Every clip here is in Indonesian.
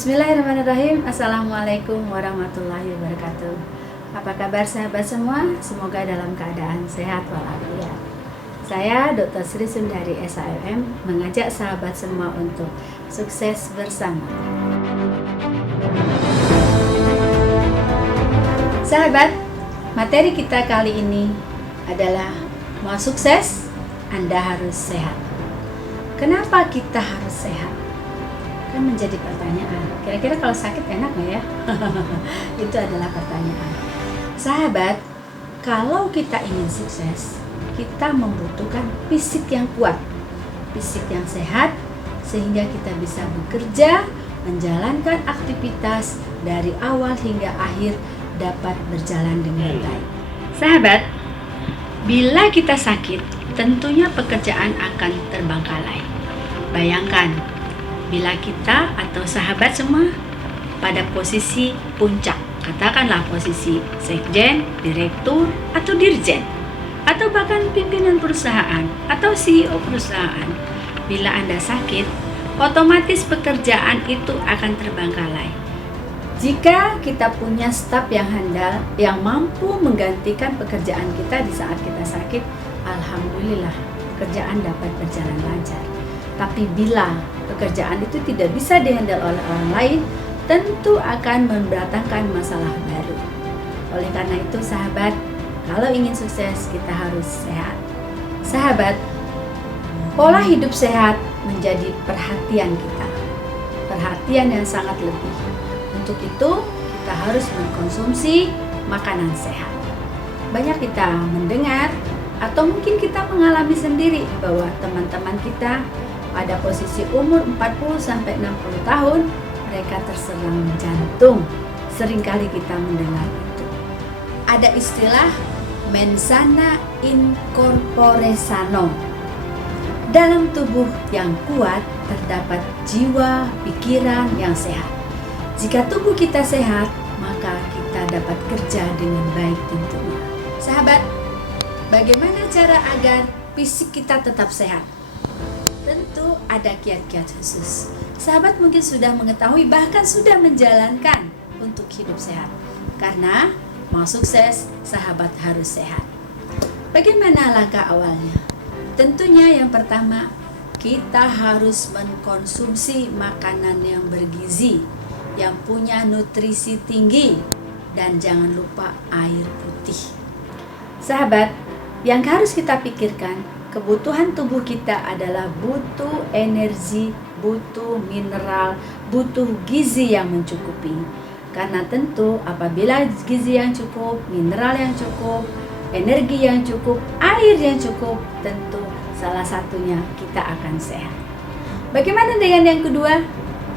Bismillahirrahmanirrahim. Assalamualaikum warahmatullahi wabarakatuh. Apa kabar sahabat semua? Semoga dalam keadaan sehat walafiat. Saya Dr. Sri Sundari SHM mengajak sahabat semua untuk sukses bersama. Sahabat, materi kita kali ini adalah mau sukses, Anda harus sehat. Kenapa kita harus sehat? Kan menjadi pertanyaan. Kira-kira kalau sakit enak nggak ya? Itu adalah pertanyaan. Sahabat, kalau kita ingin sukses, kita membutuhkan fisik yang kuat, fisik yang sehat, sehingga kita bisa bekerja, menjalankan aktivitas dari awal hingga akhir dapat berjalan dengan baik. Sahabat, bila kita sakit, tentunya pekerjaan akan terbengkalai. Bayangkan, bila kita atau sahabat semua pada posisi puncak, katakanlah posisi sekjen, direktur, atau dirjen, atau bahkan pimpinan perusahaan atau CEO perusahaan, bila Anda sakit, otomatis pekerjaan itu akan terbengkalai. Jika kita punya staf yang handal, yang mampu menggantikan pekerjaan kita di saat kita sakit, alhamdulillah, pekerjaan dapat berjalan lancar. Tapi bila pekerjaan itu tidak bisa dihandle oleh orang lain, tentu akan mendatangkan masalah baru. Oleh karena itu sahabat, kalau ingin sukses kita harus sehat. Sahabat, pola hidup sehat menjadi perhatian kita, perhatian yang sangat lebih. Untuk itu kita harus mengkonsumsi makanan sehat. Banyak kita mendengar atau mungkin kita mengalami sendiri bahwa teman-teman kita pada posisi umur 40-60 tahun, mereka terserang jantung. Seringkali kita mendengar itu. Ada istilah mens sana in corpore sano. Dalam tubuh yang kuat terdapat jiwa, pikiran yang sehat. Jika tubuh kita sehat, maka kita dapat kerja dengan baik tentunya. Sahabat, bagaimana cara agar fisik kita tetap sehat? Tentu ada kiat-kiat khusus. Sahabat mungkin sudah mengetahui, bahkan sudah menjalankan untuk hidup sehat. Karena mau sukses, sahabat harus sehat. Bagaimana langkah awalnya? Tentunya yang pertama, kita harus mengkonsumsi makanan yang bergizi, yang punya nutrisi tinggi, dan jangan lupa air putih. Sahabat, yang harus kita pikirkan, kebutuhan tubuh kita adalah butuh energi, butuh mineral, butuh gizi yang mencukupi. Karena tentu apabila gizi yang cukup, mineral yang cukup, energi yang cukup, air yang cukup, tentu salah satunya kita akan sehat. Bagaimana dengan yang kedua?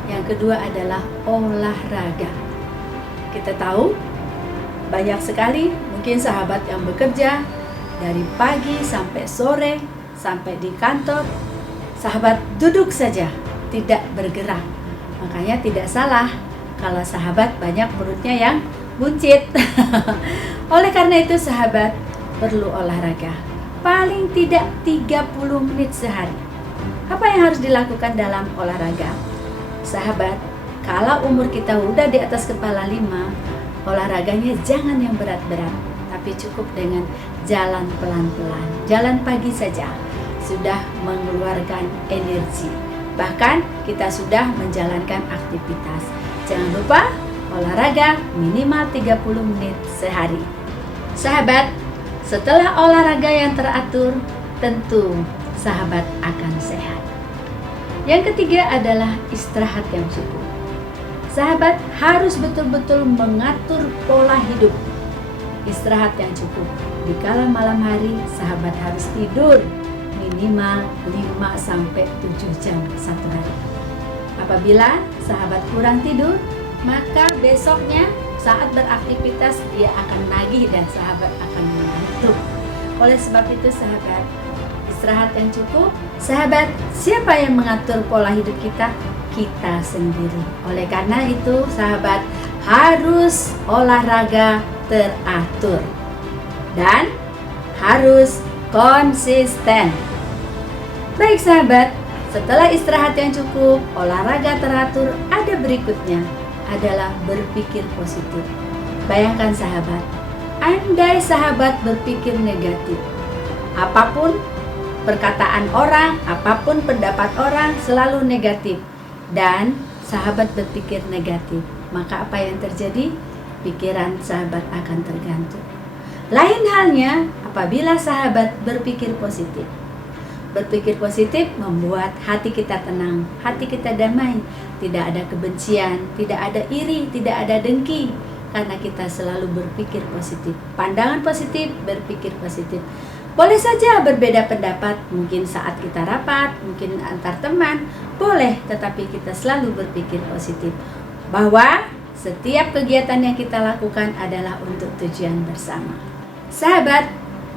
Yang kedua adalah olahraga. Kita tahu banyak sekali mungkin sahabat yang bekerja dari pagi sampai sore, sampai di kantor, sahabat duduk saja, tidak bergerak. Makanya tidak salah kalau sahabat banyak perutnya yang buncit. Oleh karena itu sahabat perlu olahraga. Paling tidak 30 menit sehari. Apa yang harus dilakukan dalam olahraga? Sahabat, kalau umur kita udah di atas kepala 5, olahraganya jangan yang berat-berat, tapi cukup dengan jalan pelan-pelan, jalan pagi saja sudah mengeluarkan energi. Bahkan kita sudah menjalankan aktivitas. Jangan lupa olahraga minimal 30 menit sehari. Sahabat, setelah olahraga yang teratur, tentu sahabat akan sehat. Yang ketiga adalah istirahat yang cukup. Sahabat harus betul-betul mengatur pola hidup. Istirahat yang cukup. Di kala malam hari, sahabat harus tidur minimal 5-7 jam satu hari. Apabila sahabat kurang tidur, maka besoknya saat beraktivitas dia akan nagih dan sahabat akan mengantuk. Oleh sebab itu sahabat, istirahat yang cukup. Sahabat, siapa yang mengatur pola hidup kita? Kita sendiri. Oleh karena itu sahabat harus olahraga teratur dan harus konsisten. Baik sahabat, Setelah istirahat yang cukup, olahraga teratur, ada berikutnya adalah berpikir positif. Bayangkan sahabat, andai sahabat berpikir negatif, apapun perkataan orang, apapun pendapat orang selalu negatif, dan sahabat berpikir negatif, maka apa yang terjadi? Pikiran sahabat akan tergantung. Lain halnya apabila sahabat berpikir positif. Berpikir positif membuat hati kita tenang, hati kita damai, tidak ada kebencian, tidak ada iri, tidak ada dengki, karena kita selalu berpikir positif. Pandangan positif, berpikir positif. Boleh saja berbeda pendapat, mungkin saat kita rapat, mungkin antar teman, boleh, tetapi kita selalu berpikir positif. Bahwa setiap kegiatan yang kita lakukan adalah untuk tujuan bersama. Sahabat,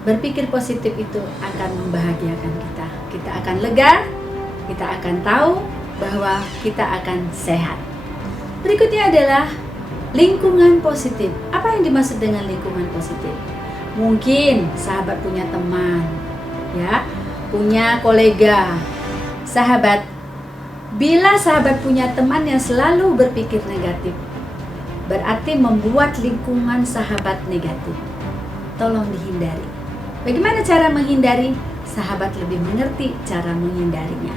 berpikir positif itu akan membahagiakan kita. Kita akan lega, kita akan tahu bahwa kita akan sehat. Berikutnya adalah lingkungan positif. Apa yang dimaksud dengan lingkungan positif? Mungkin sahabat punya teman, ya, punya kolega. Sahabat, bila sahabat punya teman yang selalu berpikir negatif, berarti membuat lingkungan sahabat negatif. Tolong dihindari. Bagaimana cara menghindari? Sahabat lebih mengerti cara menghindarinya.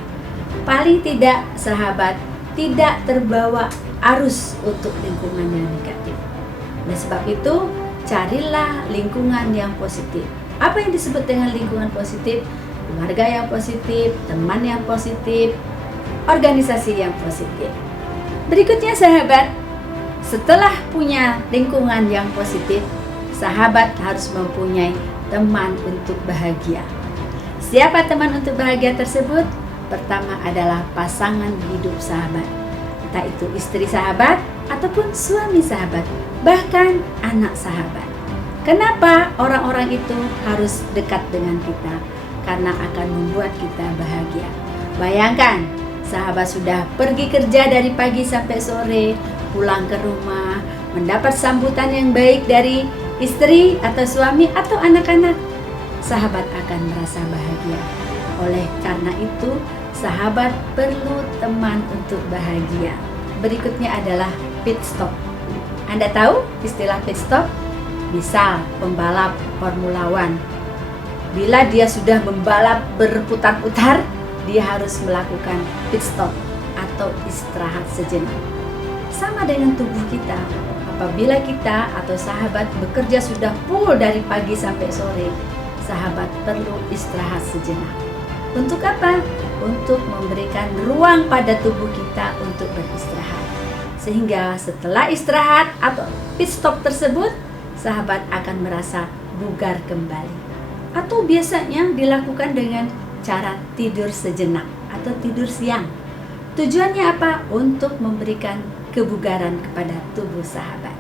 Paling tidak sahabat tidak terbawa arus untuk lingkungan yang negatif. Oleh sebab itu, carilah lingkungan yang positif. Apa yang disebut dengan lingkungan positif? Keluarga yang positif, teman yang positif, organisasi yang positif. Berikutnya sahabat, setelah punya lingkungan yang positif, sahabat harus mempunyai teman untuk bahagia. Siapa teman untuk bahagia tersebut? Pertama adalah pasangan hidup sahabat. Entah itu istri sahabat ataupun suami sahabat, bahkan anak sahabat. Kenapa orang-orang itu harus dekat dengan kita? Karena akan membuat kita bahagia. Bayangkan, sahabat sudah pergi kerja dari pagi sampai sore, pulang ke rumah, mendapat sambutan yang baik dari istri atau suami atau anak-anak, sahabat akan merasa bahagia. Oleh karena itu, sahabat perlu teman untuk bahagia. Berikutnya adalah pit stop. Anda tahu istilah pit stop? Misal pembalap Formula One, bila dia sudah membalap berputar-putar, dia harus melakukan pit stop atau istirahat sejenak. Sama dengan tubuh kita. Apabila kita atau sahabat bekerja sudah full dari pagi sampai sore, sahabat perlu istirahat sejenak. Untuk apa? Untuk memberikan ruang pada tubuh kita untuk beristirahat. Sehingga setelah istirahat atau pit stop tersebut, sahabat akan merasa bugar kembali. Atau biasanya dilakukan dengan cara tidur sejenak atau tidur siang. Tujuannya apa? Untuk memberikan kebugaran kepada tubuh sahabat.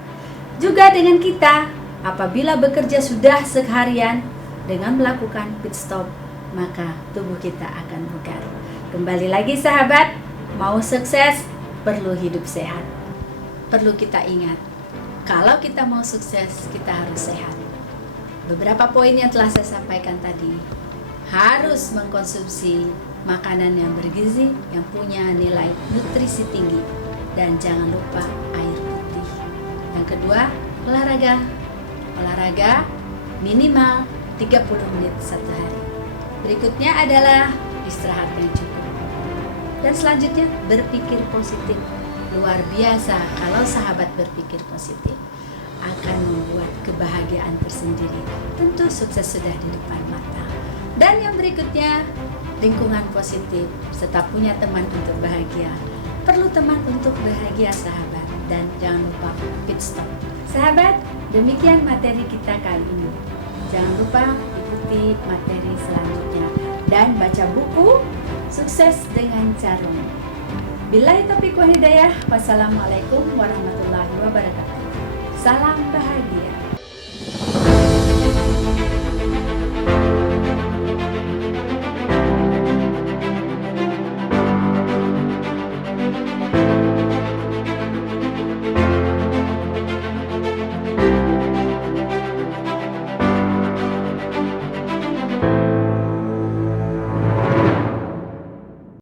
Juga dengan kita, apabila bekerja sudah seharian, dengan melakukan pit stop, maka tubuh kita akan bugar. Kembali lagi sahabat, mau sukses perlu hidup sehat. Perlu kita ingat, kalau kita mau sukses, kita harus sehat. Beberapa poin yang telah saya sampaikan tadi, harus mengkonsumsi makanan yang bergizi, yang punya nilai nutrisi tinggi, dan jangan lupa air putih. Yang kedua, olahraga. Olahraga minimal 30 menit satu hari. Berikutnya adalah istirahat yang cukup. Dan selanjutnya berpikir positif. Luar biasa kalau sahabat berpikir positif, akan membuat kebahagiaan tersendiri. Tentu sukses sudah di depan mata. Dan yang berikutnya, lingkungan positif serta punya teman untuk bahagia. Perlu teman untuk bahagia sahabat. Dan jangan lupa pit stop. Sahabat, demikian materi kita kali ini. Jangan lupa ikuti materi selanjutnya dan baca buku Sukses dengan Carung. Billahi taufiq wal hidayah. Wassalamualaikum warahmatullahi wabarakatuh. Salam bahagia.